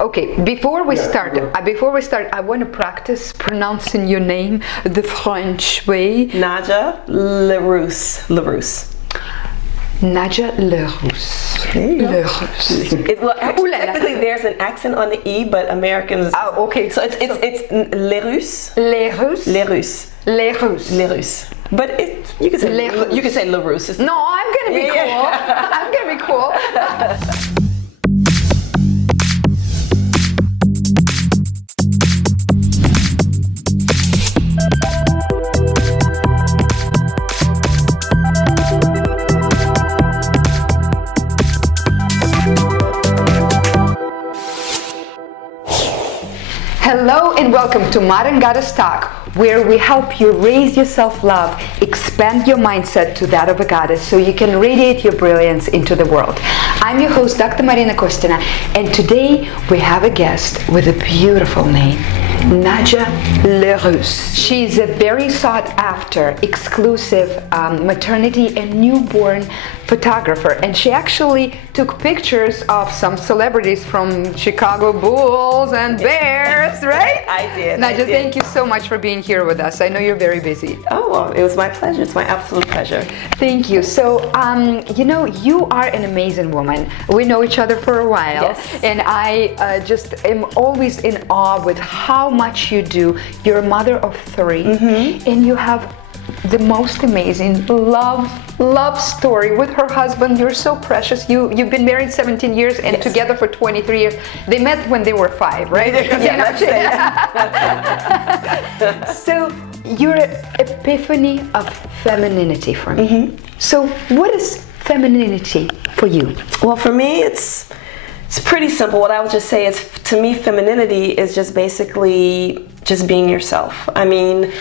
Okay, before we start, I want to practice pronouncing your name the French way. Nadja LaRousse. Nadja LaRousse. Technically there's an accent on the E, but Americans. Oh, okay. So it's LaRousse. LaRousse. But you can say LaRousse. No, I'm gonna be cool. I'm gonna be cool. Hello and welcome to Modern Goddess Talk, where we help you raise your self-love, expand your mindset to that of a goddess so you can radiate your brilliance into the world. I'm your host, Dr. Marina Kostina, and today we have a guest with a beautiful name, Nadja LaRousse. She's a very sought-after, exclusive maternity and newborn photographer, and she actually took pictures of some celebrities from Chicago Bulls and Bears, right? I did. Nadja, thank you so much for being here with us. I know you're very busy. Oh, well, it was my pleasure. It's my absolute pleasure. Thank you. So, you are an amazing woman. We know each other for a while, yes. And I just am always in awe with how much you do. You're a mother of 3, and you have the most amazing love story with her husband. You're so precious. You've been married 17 years and yes. together for 23 years. They met when they were 5, right? So you're an epiphany of femininity for me. So what is femininity for you? Well, for me, it's pretty simple. What I would just say is, to me, femininity is just basically just being yourself. I mean,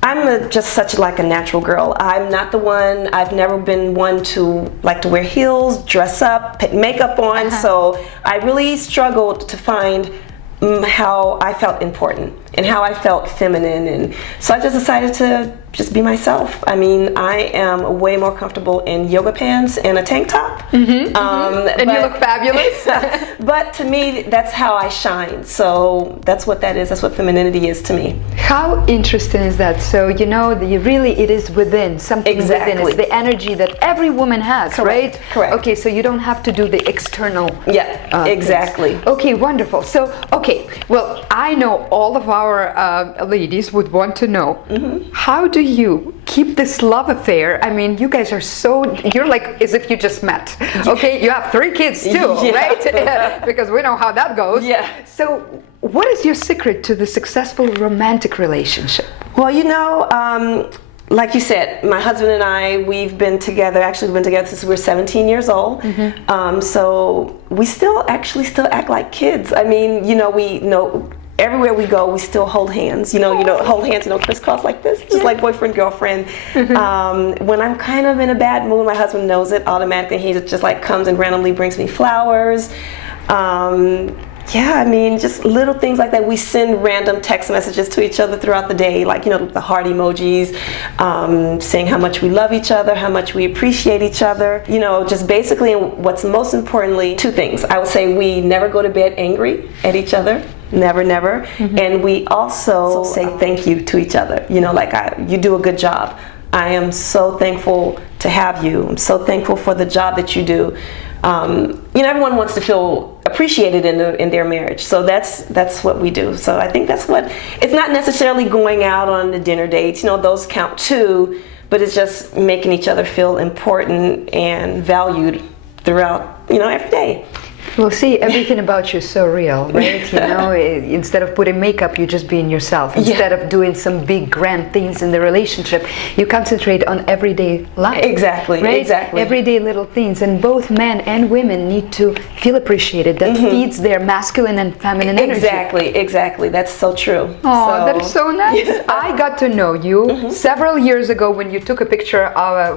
I'm just such like a natural girl. I've never been one to like to wear heels, dress up, put makeup on. So I really struggled to find how I felt important and how I felt feminine, and so I just decided to just be myself. I mean, I am way more comfortable in yoga pants and a tank top. And you look fabulous. But to me, that's how I shine. So that's what that is. That's what femininity is to me. How interesting is that? So it is within, something exactly. within. It's the energy that every woman has, correct. right? Correct. Okay, so you don't have to do the external. Yeah, exactly. Things. Okay, wonderful. So, well, I know all of our ladies would want to know, how do you keep this love affair? I mean, you guys are you're like as if you just met. Okay, you have 3 kids too, right? Because we know how that goes. Yeah. So what is your secret to the successful romantic relationship? Well, like you said, my husband and I, we've been together since we were 17 years old. So we still act like kids. I mean, we know everywhere we go, we still hold hands. Hold hands, crisscross like this, just like boyfriend, girlfriend. When I'm kind of in a bad mood, my husband knows it automatically. He just like comes and randomly brings me flowers. Just little things like that. We send random text messages to each other throughout the day, like, the heart emojis, saying how much we love each other, how much we appreciate each other. Just basically, what's most importantly, 2 things. I would say we never go to bed angry at each other. Never. And we also say thank you to each other. You do a good job. I am so thankful to have you. I'm so thankful for the job that you do. Everyone wants to feel appreciated in their marriage. So that's what we do. So I think it's not necessarily going out on the dinner dates. Those count too, but it's just making each other feel important and valued throughout, every day. Well, see, everything about you is so real, right? Instead of putting makeup, you're just being yourself. Instead of doing some big grand things in the relationship, you concentrate on everyday life. Exactly, right? exactly. Everyday little things. And both men and women need to feel appreciated. That feeds their masculine and feminine energy. Exactly. That's so true. Oh, that is so nice. I got to know you several years ago when you took a picture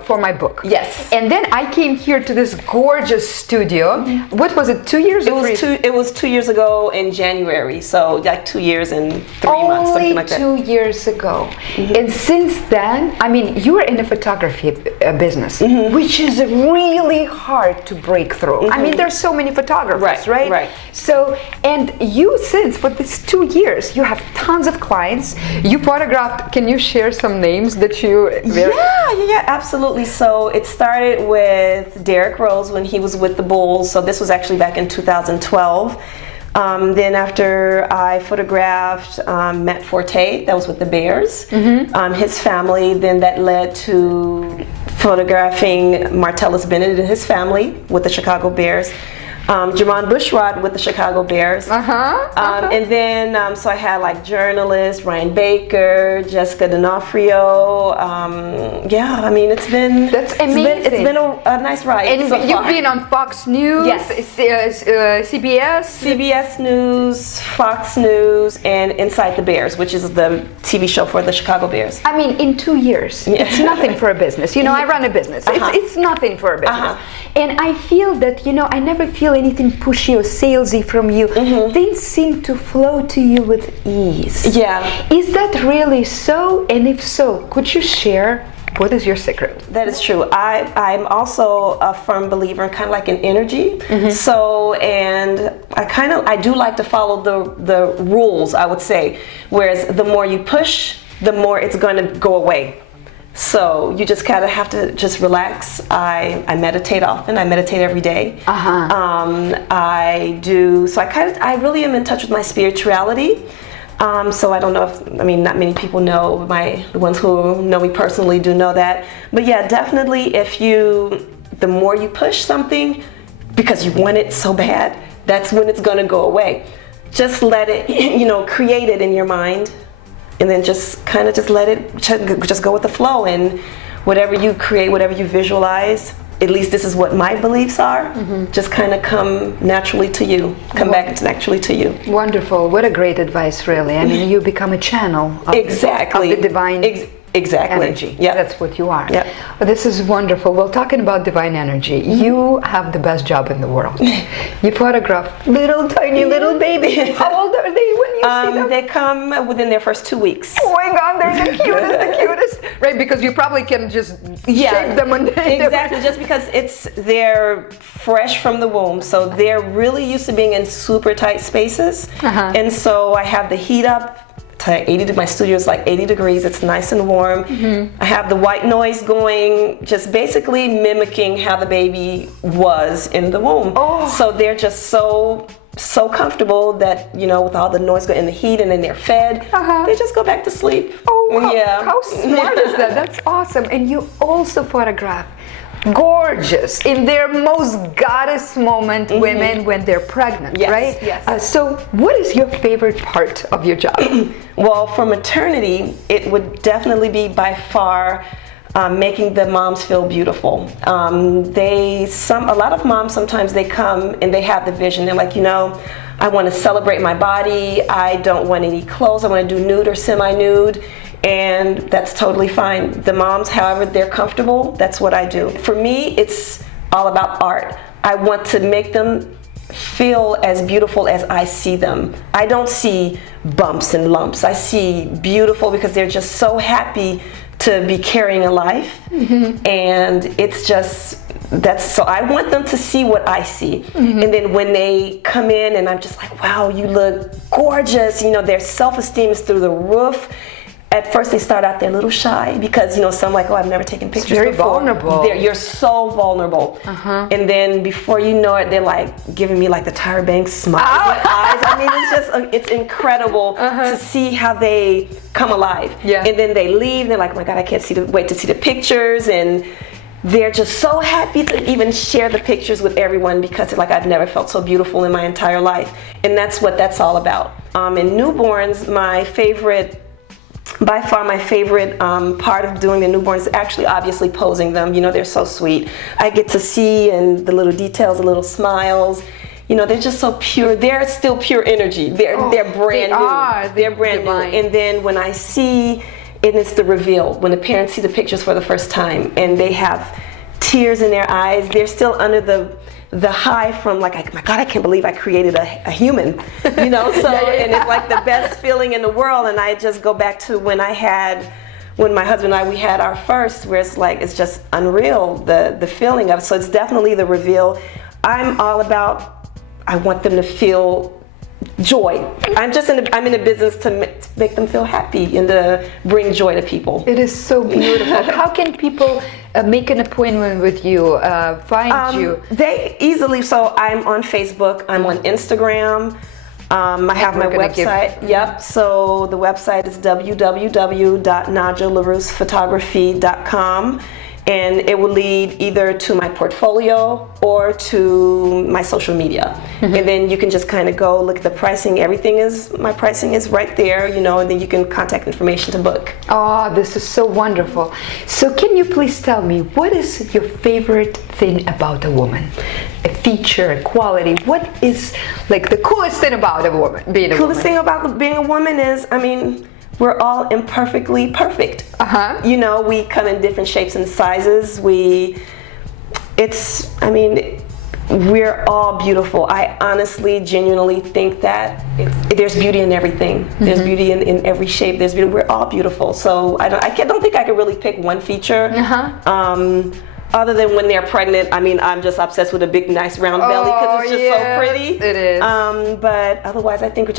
for my book. Yes. And then I came here to this gorgeous studio. What was it? it 2 years or 3? It was 2 years ago in January, so like 2 years and 3 months, something like that. Only 2 years ago. And since then, I mean, you were in the photography business, which is really hard to break through. I mean, there's so many photographers, right? Right. So, and you, since for these 2 years, you have tons of clients. You photographed. Can you share some names that you? Yeah, absolutely. So it started with Derrick Rose when he was with the Bulls. So this was actually back in 2012. Then after I photographed Matt Forte, that was with the Bears, his family, then that led to photographing Martellus Bennett and his family with the Chicago Bears. Jermon Bushrod with the Chicago Bears. And then, so I had like journalists, Ryan Baker, Jessica D'Onofrio. Yeah, I mean, it's been... That's amazing. It's been a nice ride. And so you've far. been on Fox News, CBS? CBS News, Fox News, and Inside the Bears, which is the TV show for the Chicago Bears. I mean, in 2 years, it's nothing for a business. You know, I run a business. It's nothing for a business. And I feel that, you know, I never feel anything pushy or salesy from you. Things seem to flow to you with ease. Yeah. Is that really so? And if so, could you share? What is your secret? That is true. I'm also a firm believer in kind of like an energy. So, and I do like to follow the rules, I would say. Whereas the more you push, the more it's going to go away. So you just kind of have to just relax. I meditate often. I meditate every day. I do. So I really am in touch with my spirituality. So I don't know if, I mean, not many people know, the ones who know me personally do know that. But yeah, definitely the more you push something because you want it so bad, that's when it's going to go away. Just let it, create it in your mind. And then just kind of just let it, just go with the flow, and whatever you create, whatever you visualize, at least this is what my beliefs are, just kind of come naturally to you, back naturally to you. Wonderful. What a great advice, really. I mean, you become a channel of, of the divine energy. Yeah. That's what you are. Yeah. Well, this is wonderful. Well, talking about divine energy, you have the best job in the world. You photograph tiny little babies. How old are they when you see them? They come within their first 2 weeks. Oh my God, they're the cutest, right? Because you probably can just shape them when exactly, just because they're fresh from the womb, so they're really used to being in super tight spaces, and so I have the heat up. My studio is like 80 degrees. It's nice and warm. I have the white noise going, just basically mimicking how the baby was in the womb. So they're just so comfortable that, with all the noise and the heat, and then they're fed, they just go back to sleep. How smart is that? That's awesome. And you also photograph gorgeous in their most goddess moment women when they're pregnant, right? Yes. So what is your favorite part of your job? Well, for maternity, it would definitely be by far making the moms feel beautiful. A lot of moms, sometimes they come and they have the vision. They're like, I want to celebrate my body. I don't want any clothes. I want to do nude or semi-nude. And that's totally fine. The moms, however they're comfortable, that's what I do. For me, it's all about art. I want to make them feel as beautiful as I see them. I don't see bumps and lumps. I see beautiful because they're just so happy to be carrying a life. And it's just, so I want them to see what I see. And then when they come in and I'm just like, wow, you look gorgeous. Their self-esteem is through the roof. At first they start out, they're a little shy because, some like, I've never taken pictures before. Very vulnerable. You're so vulnerable. And then before you know it, they're like giving me like the Tyra Banks smile with eyes. I mean, it's incredible to see how they come alive. And then they leave, they're like, oh my God, I can't wait to see the pictures. And they're just so happy to even share the pictures with everyone because they're like, I've never felt so beautiful in my entire life. And that's what that's all about. In newborns, by far my favorite part of doing the newborns is actually obviously posing them. They're so sweet. I get to see, and the little details, the little smiles. They're just so pure. They're still pure energy. They're brand new. They're brand new. And then when I see, and it's the reveal, when the parents see the pictures for the first time, and they have tears in their eyes. They're still under the high from like, my God, I can't believe I created a human, you know. So and it's like the best feeling in the world. And I just go back to when my husband and I, we had our first, where it's like, it's just unreal, the feeling of it. So it's definitely the reveal. I'm all about, I want them to feel joy. I'm in the business to make them feel happy and to bring joy to people. It is so beautiful. How can people make an appointment with you, find you? They easily, so I'm on Facebook, I'm on Instagram. I have my website. Yep. So the website is www.najalarousephotography.com, and it will lead either to my portfolio or to my social media. And then you can just kind of go look at the pricing. My pricing is right there, you know, and then you can contact information to book. Oh, this is so wonderful. So can you please tell me, what is your favorite thing about a woman? A feature, a quality? What is like the coolest thing about a woman, being a woman? Coolest thing about being a woman is, I mean, we're all imperfectly perfect. You know, we come in different shapes and sizes. We're all beautiful. I honestly, genuinely think that there's beauty in everything. There's beauty in every shape. There's beauty. We're all beautiful. So I don't think I could really pick one feature. Other than when they're pregnant, I mean, I'm just obsessed with a big, nice round belly because it's just so pretty. It is. But otherwise, I think you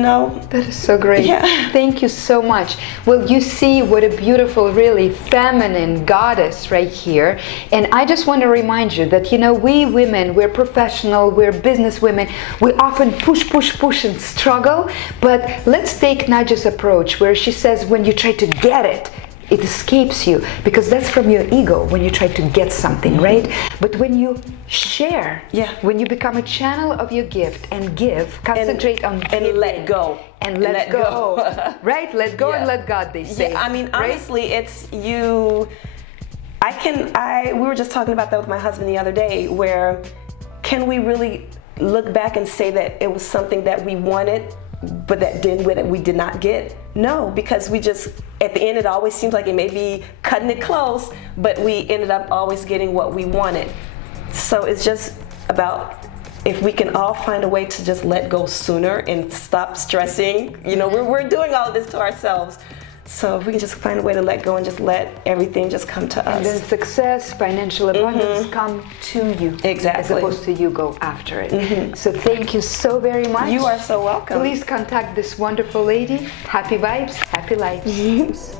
know. That is so great. Yeah. Thank you so much. Well, you see what a beautiful, really feminine goddess right here. And I just want to remind you that, you know, we women, we're professional, we're business women. We often push and struggle. But let's take Nadja's approach, where she says when you try to get it, it escapes you, because that's from your ego when you try to get something, right? But when you share, when you become a channel of your gift and concentrate on and giving, let go. And let go. Right? Let go and let God, they say. Yeah, I mean, honestly, it's you. We were just talking about that with my husband the other day, where can we really look back and say that it was something that we wanted, but that we did not get? No, because we just, at the end, it always seems like it may be cutting it close, but we ended up always getting what we wanted. So it's just about, if we can all find a way to just let go sooner and stop stressing. You know, we're doing all of this to ourselves. So if we can just find a way to let go and just let everything just come to us. And then success, financial abundance come to you. Exactly. As opposed to you go after it. So thank you so very much. You are so welcome. Please contact this wonderful lady. Happy vibes, happy lives.